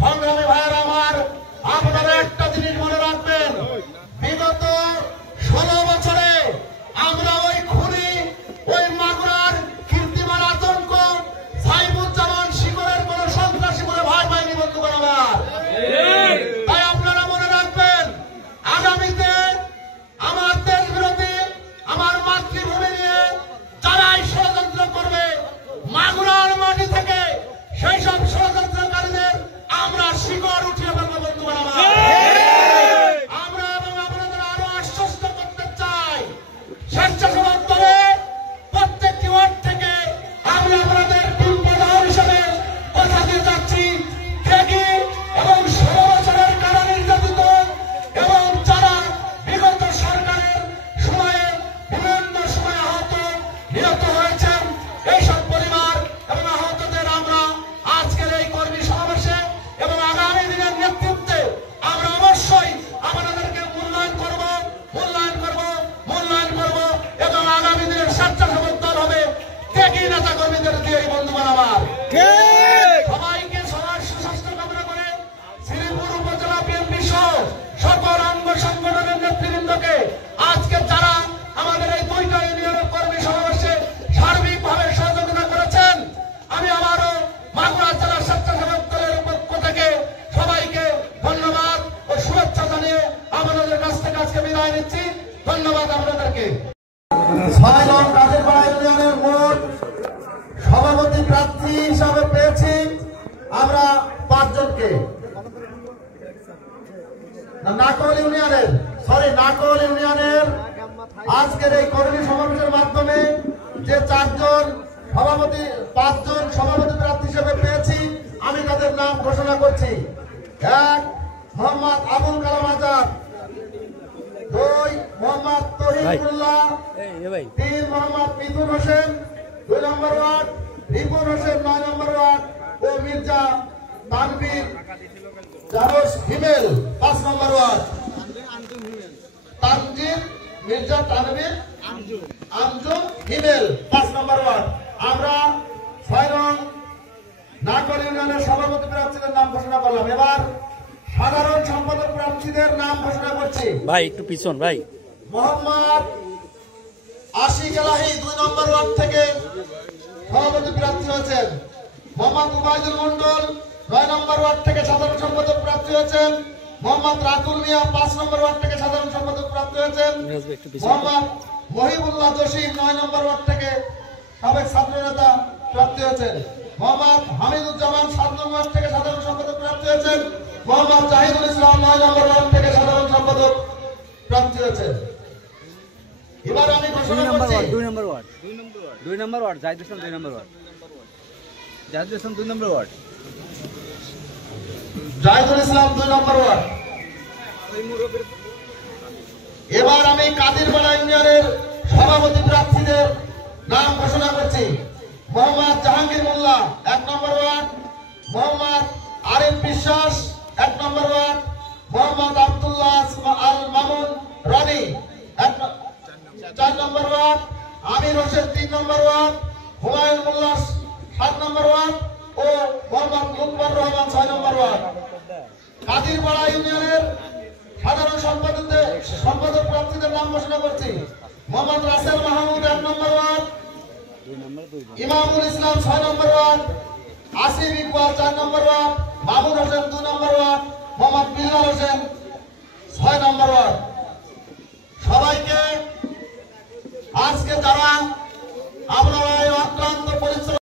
সংগ্রামী ভাইয়েরা আমার, আপনারা একটা জিনিস মনে রাখবেন, বিগত 16 বছরে আমরা ওই খুনি, ওই মাগুরার কীর্তিমান আতঙ্ক সাইফুজ্জামান শিকরের কোন সন্ত্রাসী বলে ভাই পাইনি বন্ধুগণ আমার। তাই আপনারা মনে রাখবেন, আগামীতে আমার দেশ বিরোধী, আমার মাতৃভূমি নিয়ে যারাই ষড়যন্ত্র করবে, মাগুরার মাটি থেকে সেই সব ষড়যন্ত্রকারীদের আমরা শিকড় উঠিয়ে ফেলবো বন্ধুগণ আমার। আমরা এবং আপনাদের আরো আশ্বস্ত করতে চাই, স্বেচ্ছাসেবক দলে প্রত্যেকটি ওয়ার্ড থেকে আমরা আপনাদের টিম প্রধান হিসেবে কথা দিয়ে যাচ্ছি। ত্যাগী এবং 16 বছরের কারা নির্যাতিত এবং যারা বিগত সরকারের সময়ে বিভিন্ন সময়ে আহত নিহত হয়েছেন, এইসব পরিবার এবং আহতদের আমরা আজকের এই কর্মী সমাবেশে এবং আগামী দিনের নেতৃত্বে আমরা অবশ্যই আপনাদেরকে মূল্যায়ন করব এবং আগামী দিনের স্বেচ্ছাসেবক দল হবে ত্যাগী নেতা কর্মীদের দিয়ে বন্ধুগণ আমার। সবাইকে সবার সুস্বাস্থ্য কামনা করে শ্রীপুর উপজেলা বিএনপি সহ সকল অঙ্গ সংগঠনের নেতৃবৃন্দকে আজকে যারা আমাদের এই 2টা ইউনিয়নের কর্মী সমাবেশে সার্বিকভাবে সহযোগিতা করেছেন, আমি আবারও মাগুরা জেলা স্বেচ্ছাসেবক দলের পক্ষ থেকে সবাইকে ধন্যবাদ ও শুভেচ্ছা জানিয়ে আপনাদের কাছ থেকে আজকে বিদায় নিচ্ছি। ধন্যবাদ আপনাদেরকে। 6 নং কাজীরপাড়া ইউনিয়নের মোট সভাপতি প্রার্থী হিসাবে পেয়েছি আমরা 5 জনকে। নাকল ইউনিয়নের আজকের এই কর্মী সমাবেশের মাধ্যমে যে 5 জন সভাপতি প্রার্থী হিসেবে পেয়েছি, আমি তাদের নাম ঘোষণা করছি। 1 মোহাম্মদ আবুল কালাম আজাদ, 2 মোহাম্মদ তহিদুল্লাহ, 3 মোহাম্মদ মিথুন হোসেন 2 নম্বর ওয়ার্ড, রিপন হোসেন 9 নম্বর ওয়ার্ড ও মির্জা তানভীর জারস হিমেল 5 নম্বর ওয়ার্ড। মির্জা তানভীর আমজুম হিমেল 5 নম্বর ওয়ার্ড। আমরা 6 নং নাকল ইউনিয়নের সভাপতি প্রার্থীদের নাম ঘোষণা করলাম। এবার সাধারণ সম্পাদক প্রার্থীদের নাম ঘোষণা করছি। ভাই একটু পিছন ভাই। মোহাম্মদ আশিক এলাহি 2 নম্বর ওয়ার্ড থেকে সভাপতি প্রার্থী হয়েছেন। মোহাম্মদ উবাইদুল মন্ডল 9 নম্বর ওয়ার্ড থেকে সাধারণ সম্পাদক প্রার্থী হয়েছেন। মোহাম্মদ রাতুল মিয়া 5 নম্বর ওয়ার্ড থেকে সাধারণ সম্পাদক প্রার্থী হয়েছেন। মোহাম্মদ মহিবুল্লাহ জসিম 9 নম্বর ওয়ার্ড থেকে সাবেক ছাত্র নেতা প্রার্থী হয়েছেন। মোহাম্মদ হামিদুজ্জামান 7 নম্বর ওয়ার্ড থেকে সাধারণ সম্পাদক প্রার্থী হয়েছেন। মোহাম্মদ জাহিদুল ইসলাম 9 নম্বর ওয়ার্ড থেকে সাধারণ সম্পাদক প্রার্থী হয়েছেন। এবার আমি ঘোষণা করছি 2 নম্বর ওয়ার্ড জাহিদুল ইসলাম 2 নম্বর ওয়ার্ড এবার আমি কাদিরপাড়া ইউনিয়নের সভাপতি প্রার্থীদের নাম ঘোষণা করছি। মোহাম্মদ জাহাঙ্গীর মোল্লা 1 নম্বর ওয়ার্ড, মোহাম্মদ আরিফ বিশ্বাস 1 নম্বর ওয়ার্ড, মোহাম্মদ আব্দুল্লাহ আল মামুন রনি 4 নম্বর ওয়ার্ড, আমির হোসেন 3 নম্বর ওয়ার্ড, হুমায়ুন মোল্লা 7 নম্বর ওয়ার্ড ও মোহাম্মদ লুৎফর রহমান 6 নম্বর ওয়ার্ড। কাদিরপাড়া ইউনিয়নের সাধারণ সম্পাদক প্রার্থীদের নাম ঘোষণা করছি। মোহাম্মদ রাসেল মাহমুদ 1 নম্বর ওয়ার্ড, ইমামুল ইসলাম 6 নম্বর ওয়ার্ড, আসিফ ইকবাল 4 নম্বর ওয়ার্ড, মামুন হোসেন 2 নম্বর ওয়ার্ড, মোহাম্মদ বিল্লাল হোসেন 6 নম্বর ওয়ার্ড। সবাইকে আজকে যারা আপনারা